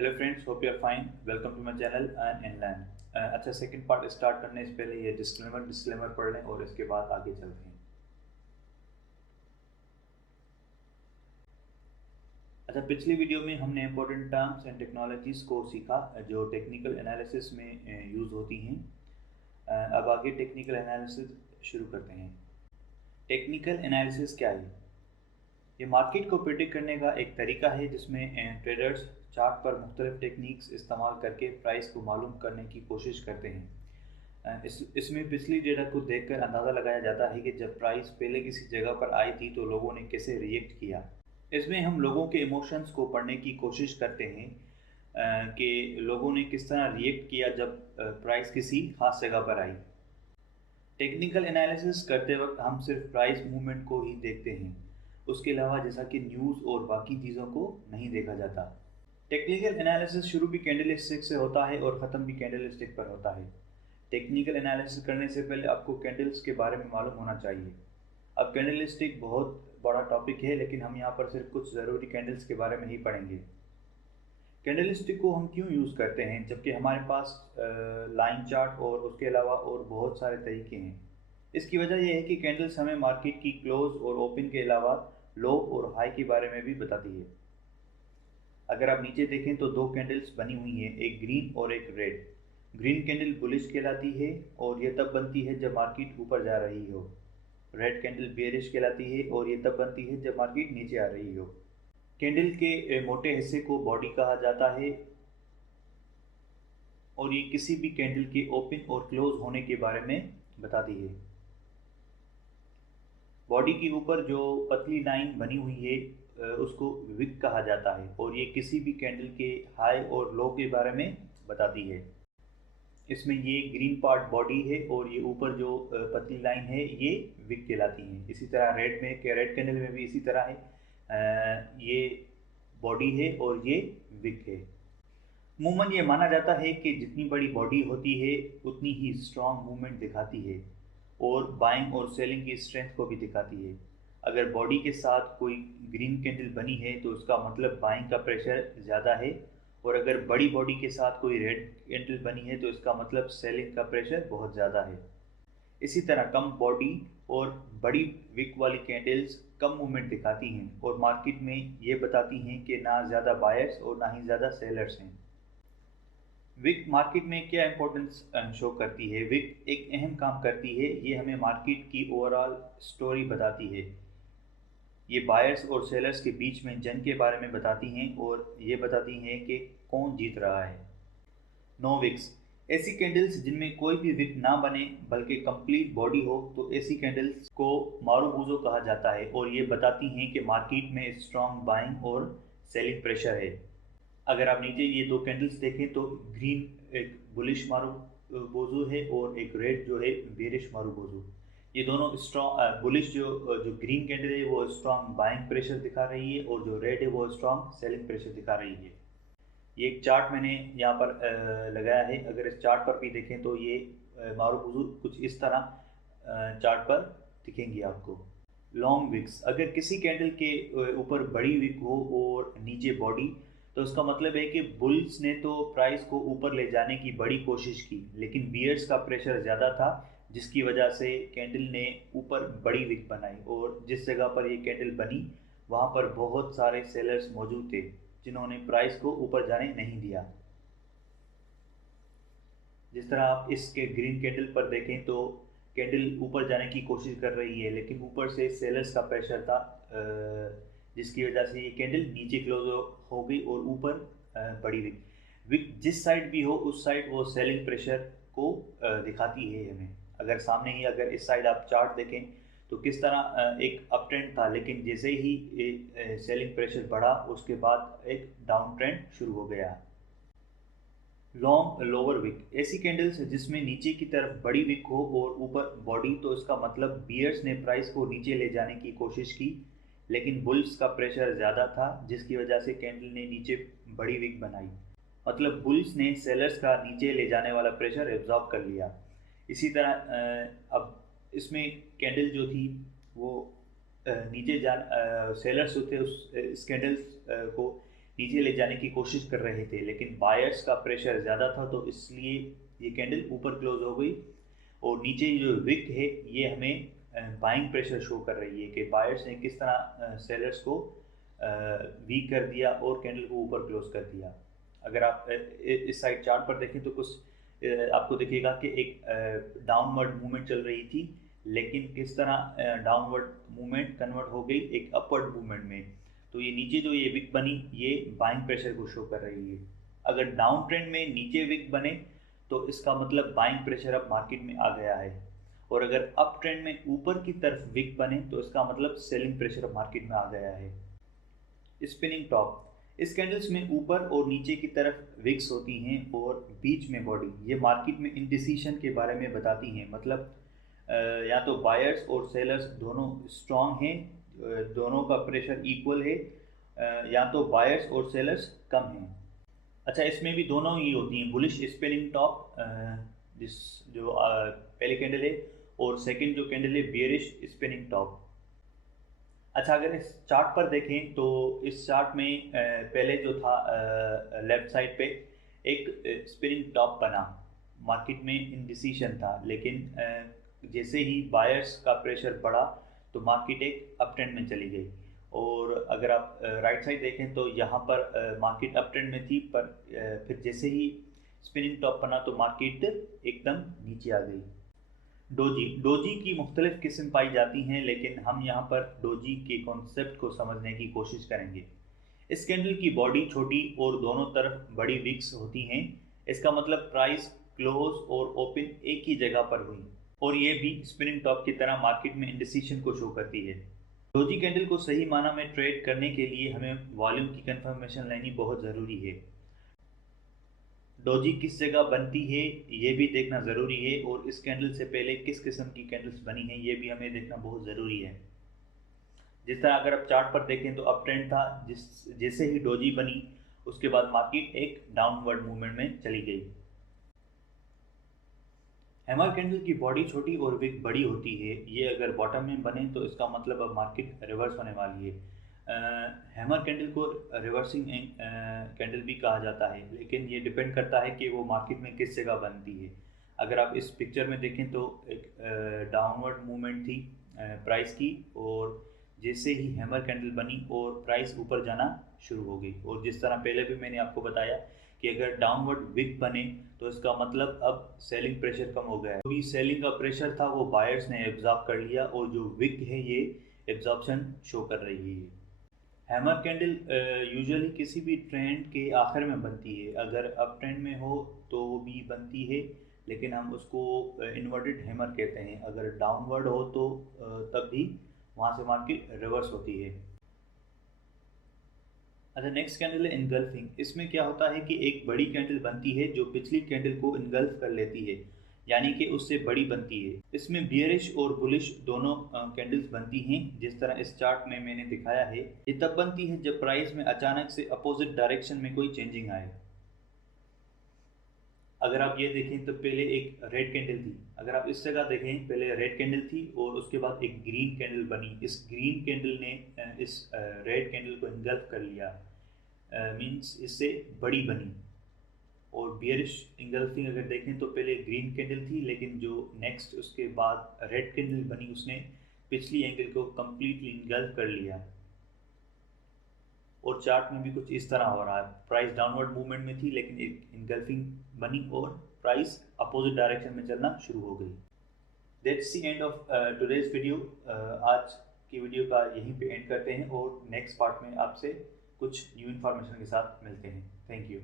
Hello friends, hope you are fine. Welcome to my channel and inland. अच्छा, second part start करने से पहले ये डिस्क्लेमर पढ़ लें और इसके बाद आगे चलते हैं। अच्छा, पिछली वीडियो में हमने इंपॉर्टेंट टर्म्स एंड टेक्नोलॉजीज़ को सीखा जो टेक्निकल एनालिसिस में यूज़ होती हैं। अब आगे टेक्निकल एनालिसिस शुरू करते हैं। टेक्निकल एनालिसिस क्या है? ये मार्केट को प्रिडिक्ट करने का एक तरीका है जिसमें ट्रेडर्स चार्ट पर मुख्तलिफ टेक्निक्स इस्तेमाल करके प्राइस को मालूम करने की कोशिश करते हैं। इसमें पिछली डेटा को देखकर अंदाज़ा लगाया जाता है कि जब प्राइस पहले किसी जगह पर आई थी तो लोगों ने कैसे रिएक्ट किया। इसमें हम लोगों के इमोशंस को पढ़ने की कोशिश करते हैं कि लोगों ने किस तरह रिएक्ट किया जब प्राइस किसी खास जगह पर आई। टेक्निकल एनालिसिस करते वक्त हम सिर्फ प्राइस मूवमेंट को ही देखते हैं, उसके अलावा जैसा कि न्यूज़ और बाकी चीज़ों को नहीं देखा जाता। टेक्निकल एनालिसिस शुरू भी कैंडल स्टिक से होता है और ख़त्म भी कैंडल स्टिक पर होता है। टेक्निकल एनालिसिस करने से पहले आपको कैंडल्स के बारे में मालूम होना चाहिए। अब कैंडल स्टिक बहुत बड़ा टॉपिक है, लेकिन हम यहाँ पर सिर्फ कुछ ज़रूरी कैंडल्स के बारे में ही पढ़ेंगे। कैंडल स्टिक को हम क्यों यूज़ करते हैं जबकि हमारे पास लाइन चार्ट और उसके अलावा और बहुत सारे तरीके हैं? इसकी वजह यह है कि कैंडल्स हमें मार्केट की क्लोज और ओपन के अलावा लो और हाई के बारे में भी बताती है। अगर आप नीचे देखें तो दो कैंडल्स बनी हुई हैं, एक ग्रीन और एक रेड। ग्रीन कैंडल बुलिश कहलाती है और यह तब बनती है जब मार्केट ऊपर जा रही हो। रेड कैंडल बेयरिश कहलाती है और यह तब बनती है जब मार्केट नीचे आ रही हो। कैंडल के मोटे हिस्से को बॉडी कहा जाता है और ये किसी भी कैंडल के ओपन और क्लोज होने के बारे में बताती है। बॉडी के ऊपर जो पतली लाइन बनी हुई है उसको विक कहा जाता है और ये किसी भी कैंडल के हाई और लो के बारे में बताती है। इसमें ये ग्रीन पार्ट बॉडी है और ये ऊपर जो पतली लाइन है ये विक कहलाती है। इसी तरह रेड कैंडल में भी इसी तरह है, ये बॉडी है और ये विक है। अमूमन ये माना जाता है कि जितनी बड़ी बॉडी होती है उतनी ही स्ट्रॉन्ग मूवमेंट दिखाती है और बाइंग और सेलिंग की स्ट्रेंथ को भी दिखाती है। अगर बॉडी के साथ कोई ग्रीन कैंडल बनी है तो उसका मतलब बाइंग का प्रेशर ज़्यादा है, और अगर बड़ी बॉडी के साथ कोई रेड कैंडल बनी है तो इसका मतलब सेलिंग का प्रेशर बहुत ज़्यादा है। इसी तरह कम बॉडी और बड़ी विक वाली कैंडल्स कम मूवमेंट दिखाती हैं और मार्केट में ये बताती हैं कि ना ज़्यादा बायर्स और ना ही ज़्यादा सेलर्स हैं। विक मार्केट में क्या इंपॉर्टेंस शो करती है? विक एक अहम काम करती है, ये हमें मार्केट की ओवरऑल स्टोरी बताती है। ये बायर्स और सेलर्स के बीच में जंग के बारे में बताती हैं और ये बताती हैं कि कौन जीत रहा है। नो विक्स ऐसी कैंडल्स जिनमें कोई भी विक ना बने बल्कि कंप्लीट बॉडी हो, तो ऐसी कैंडल्स को मारूबूजो कहा जाता है और ये बताती हैं कि मार्केट में स्ट्रॉन्ग बाइंग और सेलिंग प्रेशर है। अगर आप नीचे ये दो कैंडल्स देखें तो ग्रीन एक बुलिश मारूबोजो है और एक रेड जो है बेरिश मारूबोजो। ये दोनों स्ट्रॉन्ग बुलिश जो ग्रीन कैंडल है वो स्ट्रॉन्ग बाइंग प्रेशर दिखा रही है और जो रेड है वो स्ट्रॉन्ग सेलिंग प्रेशर दिखा रही है। ये एक चार्ट मैंने यहाँ पर लगाया है। अगर इस चार्ट पर भी देखें तो ये मारूबोजो कुछ इस तरह चार्ट पर दिखेंगी आपको। लॉन्ग विक्स अगर किसी कैंडल के ऊपर बड़ी विक हो और नीचे बॉडी, तो उसका मतलब है कि बुल्स ने तो प्राइस को ऊपर ले जाने की बड़ी कोशिश की, लेकिन बियर्स का प्रेशर ज़्यादा था जिसकी वजह से कैंडल ने ऊपर बड़ी विक बनाई और जिस जगह पर ये कैंडल बनी वहाँ पर बहुत सारे सेलर्स मौजूद थे जिन्होंने प्राइस को ऊपर जाने नहीं दिया। जिस तरह आप इसके ग्रीन कैंडल पर देखें तो कैंडल ऊपर जाने की कोशिश कर रही है, लेकिन ऊपर से सेलर्स का प्रेशर था जिसकी वजह से ये कैंडल नीचे क्लोज हो गई और ऊपर बढ़ी हुई। विक जिस साइड भी हो उस साइड वो सेलिंग प्रेशर को दिखाती है हमें। अगर सामने ही अगर इस साइड आप चार्ट देखें तो किस तरह एक अप ट्रेंड था, लेकिन जैसे ही सेलिंग प्रेशर बढ़ा उसके बाद एक डाउन ट्रेंड शुरू हो गया। लॉन्ग लोअर विक ऐसी कैंडल्स जिसमें नीचे की तरफ बड़ी विक हो और ऊपर बॉडी, तो इसका मतलब बियर्स ने प्राइस को नीचे ले जाने की कोशिश की, लेकिन बुल्स का प्रेशर ज़्यादा था जिसकी वजह से कैंडल ने नीचे बड़ी विक बनाई। मतलब बुल्स ने सेलर्स का नीचे ले जाने वाला प्रेशर एब्जॉर्ब कर लिया। इसी तरह अब इसमें कैंडल जो थी वो नीचे सेलर्स जो थे उस इस कैंडल्स को नीचे ले जाने की कोशिश कर रहे थे, लेकिन बायर्स का प्रेशर ज़्यादा था, तो इसलिए ये कैंडल ऊपर क्लोज हो गई। और नीचे जो विक है ये हमें बाइंग प्रेशर शो कर रही है कि बायर्स ने किस तरह सेलर्स को वीक कर दिया और कैंडल को ऊपर क्लोज कर दिया। अगर आप इस साइड चार्ट पर देखें तो कुछ आपको दिखेगा कि एक डाउनवर्ड मूवमेंट चल रही थी, लेकिन किस तरह डाउनवर्ड मूवमेंट कन्वर्ट हो गई एक अपवर्ड मूवमेंट में। तो ये नीचे जो ये विक बनी ये बाइंग प्रेशर को शो कर रही है। अगर डाउन ट्रेंड में नीचे विक बने तो इसका मतलब बाइंग प्रेशर अब मार्केट में आ गया है, और अगर अप ट्रेंड में ऊपर की तरफ विक बने तो इसका मतलब सेलिंग प्रेशर मार्केट में आ गया है। स्पिनिंग टॉप, इस कैंडल्स में ऊपर और नीचे की तरफ विक्स होती हैं और बीच में बॉडी। ये मार्केट में इंडिसीशन के बारे में बताती हैं, मतलब या तो बायर्स और सेलर्स दोनों स्ट्रांग हैं, दोनों का प्रेशर इक्वल है, या तो बायर्स और सेलर्स कम हैं। अच्छा, इसमें भी दोनों ही होती हैं, बुलिश स्पिनिंग टॉप जिस जो पहले कैंडल है, और सेकंड जो कैंडल है बियरिश स्पिनिंग टॉप। अच्छा, अगर इस चार्ट पर देखें तो इस चार्ट में पहले जो था लेफ्ट साइड पे एक स्पिनिंग टॉप बना, मार्केट में इंडिसीशन था, लेकिन जैसे ही बायर्स का प्रेशर बढ़ा तो मार्केट एक अप ट्रेंड में चली गई। और अगर आप राइट साइड देखें तो यहाँ पर मार्केट अप ट्रेंड में थी, पर फिर जैसे ही स्पिनिंग टॉप बना तो मार्केट एकदम नीचे आ गई। डोजी की मुख्तलिफ किस्म पाई जाती हैं, लेकिन हम यहाँ पर डोजी के कॉन्सेप्ट को समझने की कोशिश करेंगे। इस कैंडल की बॉडी छोटी और दोनों तरफ बड़ी विक्स होती हैं। इसका मतलब प्राइस क्लोज और ओपन एक ही जगह पर हुई, और ये भी स्पिनिंग टॉप की तरह मार्केट में इंडिसीशन को शो करती है। डोजी कैंडल को सही माना में ट्रेड करने के लिए हमें वॉल्यूम की कंफर्मेशन लेनी बहुत ज़रूरी है। डोजी किस जगह बनती है ये भी देखना ज़रूरी है, और इस कैंडल से पहले किस किस्म की कैंडल्स बनी हैं ये भी हमें देखना बहुत ज़रूरी है। जिस तरह अगर आप चार्ट पर देखें तो अप ट्रेंड था, जैसे ही डोजी बनी उसके बाद मार्केट एक डाउनवर्ड मूवमेंट में चली गई। हैमर कैंडल की बॉडी छोटी और विक बड़ी होती है। ये अगर बॉटम में बने तो इसका मतलब अब मार्केट रिवर्स होने वाली है। हैमर कैंडल को रिवर्सिंग कैंडल भी कहा जाता है, लेकिन ये डिपेंड करता है कि वो मार्केट में किस जगह बनती है। अगर आप इस पिक्चर में देखें तो एक डाउनवर्ड मूवमेंट थी प्राइस की, और जैसे ही हैमर कैंडल बनी और प्राइस ऊपर जाना शुरू हो गई। और जिस तरह पहले भी मैंने आपको बताया कि अगर डाउनवर्ड विक बने तो इसका मतलब अब सेलिंग प्रेशर कम हो गया है। क्योंकि सेलिंग का प्रेशर था वो बायर्स ने एब्जॉर्ब कर लिया, और जो विक है ये एब्जॉर्प्शन शो कर रही है। हैमर कैंडल यूजुअली किसी भी ट्रेंड के आखिर में बनती है। अगर अप ट्रेंड में हो तो भी बनती है, लेकिन हम उसको इन्वर्टेड हैमर कहते हैं। अगर डाउनवर्ड हो तो तब भी वहाँ से मार्केट रिवर्स होती है। अच्छा, नेक्स्ट कैंडल है इनगल्फिंग। इसमें क्या होता है कि एक बड़ी कैंडल बनती है जो पिछली कैंडल को इनगल्फ कर लेती है, यानी कि उससे बड़ी बनती है। इसमें बियरिश और बुलिश दोनों कैंडल्स बनती हैं, जिस तरह इस चार्ट में मैंने दिखाया है। ये तब बनती है जब प्राइस में अचानक से अपोजिट डायरेक्शन में कोई चेंजिंग आए। अगर आप ये देखें तो पहले एक रेड कैंडल थी, अगर आप इस जगह देखें पहले रेड कैंडल थी और उसके बाद एक ग्रीन कैंडल बनी। इस ग्रीन कैंडल ने इस रेड कैंडल को इनगल्फ कर लिया, मींस इससे बड़ी बनी। और बियरिश इंगल्फिंग अगर देखें तो पहले ग्रीन कैंडल थी, लेकिन जो नेक्स्ट उसके बाद रेड कैंडल बनी उसने पिछली एंगल को कम्प्लीटली इंगल्फ कर लिया। और चार्ट में भी कुछ इस तरह हो रहा है, प्राइस डाउनवर्ड मूवमेंट में थी लेकिन एक इंगल्फिंग बनी और प्राइस अपोजिट डायरेक्शन में चलना शुरू हो गई। That's the end of today's video. आज की वीडियो का यहीं पे एंड करते हैं, और नेक्स्ट पार्ट में आपसे कुछ न्यू इन्फॉर्मेशन के साथ मिलते हैं। Thank you.